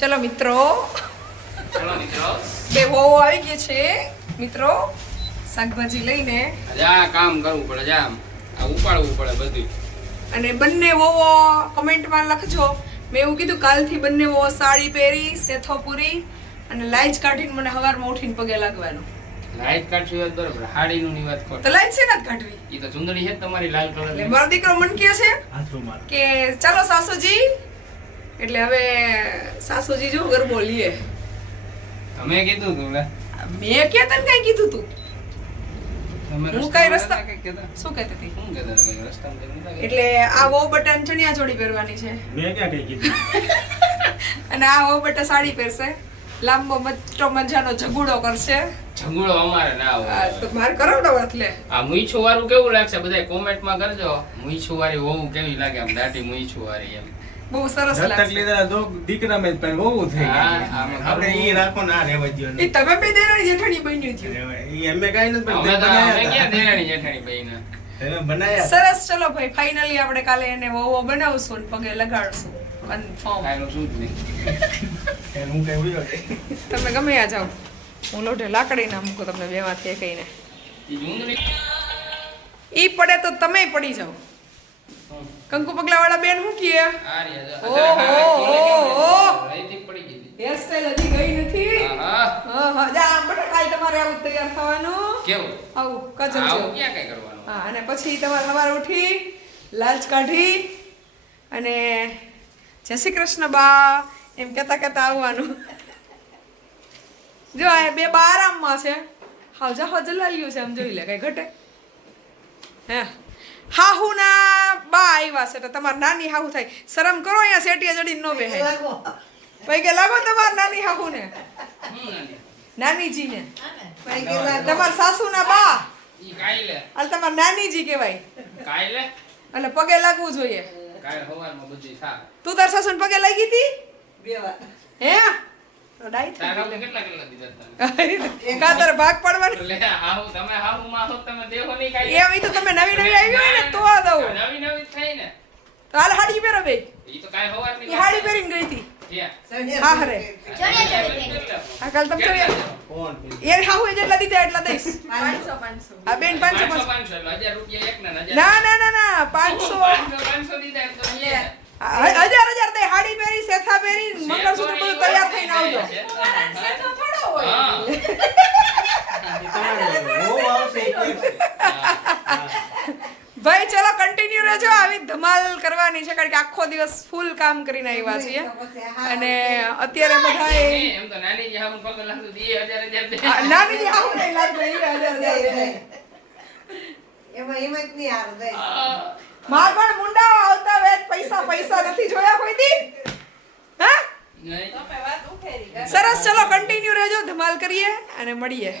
ચલો મિત્રો. ચલો મિત્રો. બે વહુ આવી ગઈ છે. મિત્રો શાકભાજી લઈને. જા કામ કરવું પડે જા આ ઉપાડવું પડે બધું અને બંને વહુઓ કમેન્ટમાં લખજો. મેં એવું કીધું કાલથી બંને વહુઓ સાડી પહેરી સેથો પૂરી અને લાઈજ કાઢીને મને હવારમાં ઉઠીને પગે લાગવાનું. લાઈટ કાઢશું વાત બરાબર હાડીનું ની વાત કરો. તો લાઈટ છે ને કાઢવી? એ તો ચુંદડી છે તમારી લાલ કલર એટલે મારો દીકરો મન કે છે કે ચાલો સાસુજી એટલે હવે સાસુજી જો ગરબો લીએ તમે કીધું તું લે. મેં કે તને કઈ કીધું તું? તમે હું કઈ રસ્તા-? શું કહેતી હતી? હું કહેતા કહેતા? એટલે આ વો બટન ચણિયા ચોળી પહેરવાની છે. મેં ક્યાં કઈ કીધું? અને આ વો બટા સાડી પહેરશે. લાંબો મચ્ચો મજાનો ઝઘુડો કરશે. ઝગુડો અમારે ના આ તો માર કરો ને એટલે આ મૂઈછું વાળું કેવું લાગશે? બધા કોમેન્ટમાં કરજો. મૂઈછું વાળી હોવું કેવી લાગે આમ દાઢી મૂઈછું વાળી એમ. બહુ સરસ લાગે લીધા તો દીકરા મેં પણ બહુ થઈ હા, આપણે ઈ રાખો ના રહેવા દ્યો એ તમે બે દેરાણી જેઠાણી બન્યું છે. ઈ અમે કાઈ નથી પણ અમે ક્યાં દેરાણી જેઠાણી બન્યા? તમે બનાયા સરસ ચલો ભાઈ ફાઇનલી આપણે કાલે એને વોવો બનાવશું ને પગે લગાડશું. કન્ફર્મ કાંઈનું શું જ નહીં. એને હું કઈ તમે ગમે આ જાઓ. હું લોઢે લાકડી ના મૂકું તમને બેમાંથી કહીને. ઈ પડે તો તમે પડી જાઓ. કંકુ પગલા વાળા બેન શું કહે? હજી ગઈ નથી? હા હા. જા તમારે આવું તૈયાર થવાનું. કેવું? આવું કચર આવું ક્યાં કઈ કરવાનું? હા અને પછી તમારે સવારે ઉઠી લાલચ કાઢી અને જય શ્રી કૃષ્ણ બા એમ કહેતા કહેતા આવવાનું. જો આ બે બા આરામમાં છે. હાવ જા હાવ છે આમ જોઈ લે કઈ ઘટે. હે. હાહુ ના બા આવ્યા છે એટલે તમારે નાની હાહુ થાય. શરમ કરો અહીંયા સેટીએ ચડીને નો બેહે પછી કે લાગો તમારે નાની હાહુ ને હું નાની? નાનીજીને તમારા સાસુના બા. અલ કાંઈ લે હાલ તમારે નાનીજી કહેવાય. અને એટલે પગે લાગવું જોઈએ. તું તાર સાસુને પગે લાગી હતી? હે? ડાઈ થઈ કેટલા કેટલા દીધા તને? લે. કા તારે ભાગ પાડવાનો. લે હાહુ તમે હાહુ માં હો તમે દેહો નહીં કાંઈ. એમ તો તમે નવી નવી આવી હોય ને તો દઉં. નવી નવી થઈ ને. તો હાલ હાડી પહેરો બે. ઈ તો કાંઈ સવારની ઈ હાડી પહેરીને ગઈ હતી. હા હરે. આ કાલ તમે કોણ એ હાહુ એ જેટલા દીધા એટલા દઈશ. આ બેન પાંચસો પાંચસો પાંચસો. પાંચસો એટલે હજાર રૂપિયા એક ના હજાર. ના ના ના ના દીધા હજાર. હજાર. દે. હાડી પહેરી સેથા પહેરી મંગળસૂત્ર બધું તૈયાર થઈને આવજો. ભાઈ ચલો કન્ટિન્યુ રહેજો. આવી ધમાલ કરવાની છે કારણ કે આખો દિવસ ફૂલ કામ કરીને આવ્યા છીએ. અને અત્યારે બધા એમ તો નાની જે હાહુ પગ લાગતું દી હજાર હજાર નાની જે આવું નહીં લાગતું એ હજાર હજાર એમાં એમાં જ નહીં હારું દઈશ. પણ મુંડાઓ આવતા વેત પૈસા પૈસા નથી જોયા કોઈ દી હા નહીં. સરસ ચલો કન્ટિન્યુ રહેજો ધમાલ કરીએ અને મળીએ.